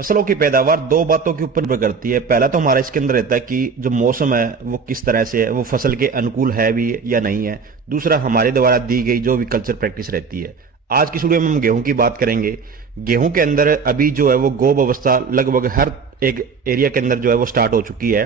फसलों की पैदावार दो बातों के ऊपर निर्भर करती है। पहला तो हमारा इसके अंदर रहता है कि जो मौसम है वो किस तरह से है, वो फसल के अनुकूल है भी या नहीं है। दूसरा हमारे द्वारा दी गई जो भी कल्चर प्रैक्टिस रहती है। आज की वीडियो में हम गेहूं की बात करेंगे। गेहूं के अंदर अभी जो है वो गोब अवस्था लगभग हर एक एरिया के अंदर जो है वो स्टार्ट हो चुकी है।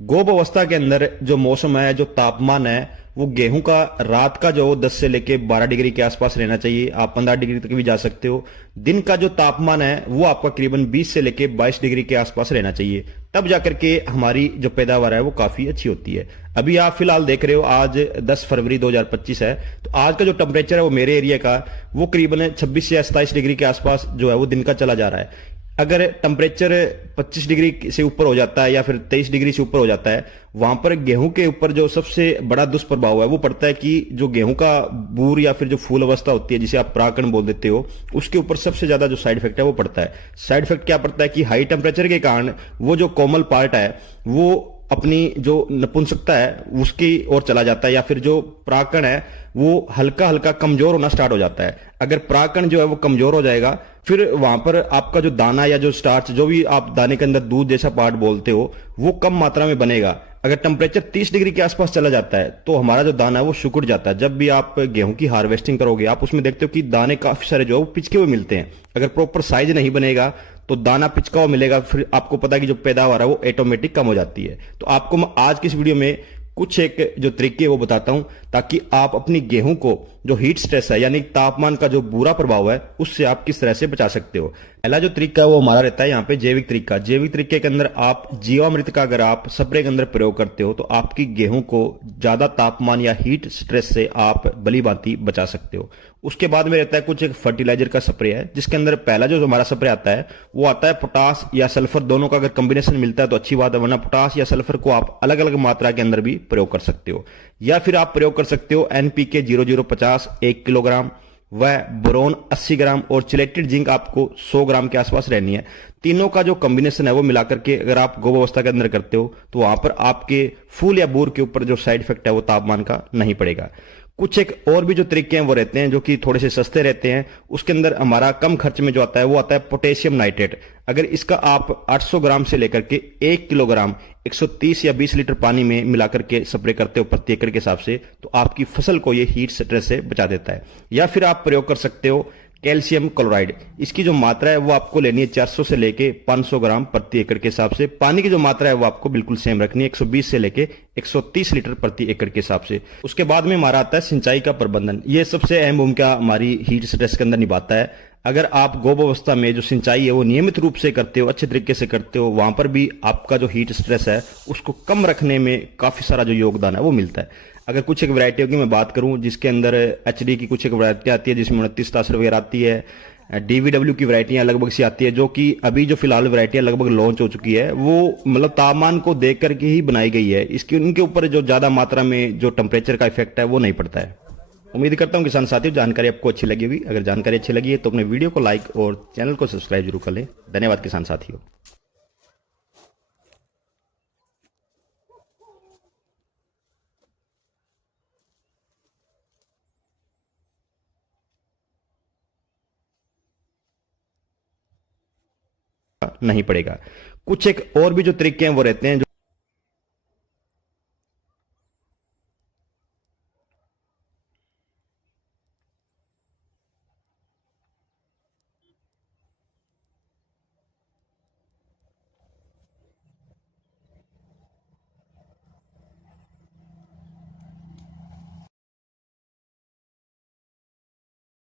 गोब अवस्था के अंदर जो मौसम है, जो तापमान है, वो गेहूं का रात का जो 10 से लेके 12 डिग्री के आसपास रहना चाहिए। आप 15 डिग्री तक भी जा सकते हो। दिन का जो तापमान है वो आपका करीबन 20 से लेके 22 डिग्री के आसपास रहना चाहिए। तब जाकर के हमारी जो पैदावार है वो काफी अच्छी होती है। अभी आप फिलहाल देख रहे हो आज 10 फरवरी 2025 है, तो आज का जो टेम्परेचर है वो मेरे एरिया का वो करीबन 26 से 27 डिग्री के आसपास जो है वो दिन का चला जा रहा है। अगर टेम्परेचर 25 डिग्री से ऊपर हो जाता है या फिर 23 डिग्री से ऊपर हो जाता है, वहां पर गेहूं के ऊपर जो सबसे बड़ा दुष्प्रभाव है वो पड़ता है कि जो गेहूं का बूर या फिर जो फूल अवस्था होती है जिसे आप परागकण बोल देते हो, उसके ऊपर सबसे ज्यादा जो साइड इफेक्ट है वो पड़ता है। साइड इफेक्ट क्या पड़ता है कि हाई टेम्परेचर के कारण वो जो कोमल पार्ट है वो अपनी जो नपुंसकता है उसकी ओर चला जाता है, या फिर जो परागकण है वो हल्का हल्का कमजोर होना स्टार्ट हो जाता है। अगर परागकण जो है वो कमजोर हो जाएगा, फिर वहां पर आपका जो दाना या जो स्टार्च, जो भी आप दाने के अंदर दूध जैसा पार्ट बोलते हो, वो कम मात्रा में बनेगा। अगर टेम्परेचर 30 डिग्री के आसपास चला जाता है तो हमारा जो दाना है वो सिकुड़ जाता है। जब भी आप गेहूं की हार्वेस्टिंग करोगे आप उसमें देखते हो कि दाने काफी सारे जो है वो पिचके हुए मिलते हैं। अगर प्रॉपर साइज नहीं बनेगा तो दाना पिचका हुआ मिलेगा, फिर आपको पता है कि जो पैदावार है वो ऑटोमेटिक कम हो जाती है। तो आपको मैं आज की इस वीडियो में कुछ एक जो तरीके वो बताता हूं ताकि आप अपनी गेहूं को जो हीट स्ट्रेस है यानी तापमान का जो बुरा प्रभाव है उससे आप किस तरह से बचा सकते हो। पहला जो तरीका है वो हमारा रहता है यहाँ पे जैविक तरीका। जैविक तरीके के अंदर आप जीवामृत का अगर आप स्प्रे के अंदर प्रयोग करते हो तो आपकी गेहूं को ज्यादा तापमान या हीट स्ट्रेस से आप भली भांति बचा सकते हो। उसके बाद में रहता है कुछ एक फर्टिलाइजर का स्प्रे है, जिसके अंदर पहला जो हमारा स्प्रे आता है वो आता है पोटास या सल्फर, दोनों का अगर कॉम्बिनेशन मिलता है तो अच्छी बात है, वरना पोटास या सल्फर को आप अलग अलग मात्रा के अंदर भी प्रयोग कर सकते हो। या फिर आप प्रयोग कर सकते हो एनपीके 0050 1 किलोग्राम, वह बोरोन 80 ग्राम और चिलेटेड जिंक आपको 100 ग्राम के आसपास रहनी है। तीनों का जो कॉम्बिनेशन है वो मिलाकर के अगर आप गोब अवस्था के अंदर करते हो तो वहां पर आपके फूल या बूर के ऊपर जो साइड इफेक्ट है वो तापमान का नहीं पड़ेगा। कुछ एक और भी जो तरीके हैं वो रहते हैं जो कि थोड़े से सस्ते रहते हैं। उसके अंदर हमारा कम खर्च में जो आता है वो आता है पोटेशियम नाइट्रेट। अगर इसका आप 800 ग्राम से लेकर के 1 किलोग्राम 130 या 20 लीटर पानी में मिलाकर के स्प्रे करते हो प्रति एकड़ के हिसाब से, तो आपकी फसल को ये हीट स्ट्रेस से बचा देता है। या फिर आप प्रयोग कर सकते हो कैल्शियम क्लोराइड। इसकी जो मात्रा है वो आपको लेनी है 400 से लेके 500 ग्राम प्रति एकड़ के हिसाब से। पानी की जो मात्रा है वो आपको बिल्कुल सेम रखनी है, 120 से लेके 130 लीटर प्रति एकड़ के हिसाब से। उसके बाद में हमारा आता है सिंचाई का प्रबंधन। ये सबसे अहम भूमिका हमारी हीट स्ट्रेस के अंदर निभाता है। अगर आप गोब अवस्था में जो सिंचाई है वो नियमित रूप से करते हो, अच्छे तरीके से करते हो, वहां पर भी आपका जो हीट स्ट्रेस है उसको कम रखने में काफी सारा जो योगदान है वो मिलता है। अगर कुछ एक वैरायटियों की मैं बात करूं जिसके अंदर एचडी की कुछ एक वैरायटी आती है जिसमें 29 तासर वगैरह आती है, डीवीडब्ल्यू की वैरायटियां लगभग सी आती है, जो कि अभी जो फिलहाल वैरायटियां लगभग लॉन्च हो चुकी है वो मतलब तापमान को देख करके ही बनाई गई है। इसकी उनके ऊपर जो ज्यादा मात्रा में जो टेम्परेचर का इफेक्ट है वो नहीं पड़ता है। उम्मीद करता हूं किसान साथियों जानकारी आपको अच्छी लगी होगी। अगर जानकारी अच्छी लगी है तो अपने वीडियो को लाइक और चैनल को सब्सक्राइब जरूर कर लें। धन्यवाद किसान साथियों। नहीं पड़ेगा। कुछ एक और भी जो तरीके हैं वो रहते हैं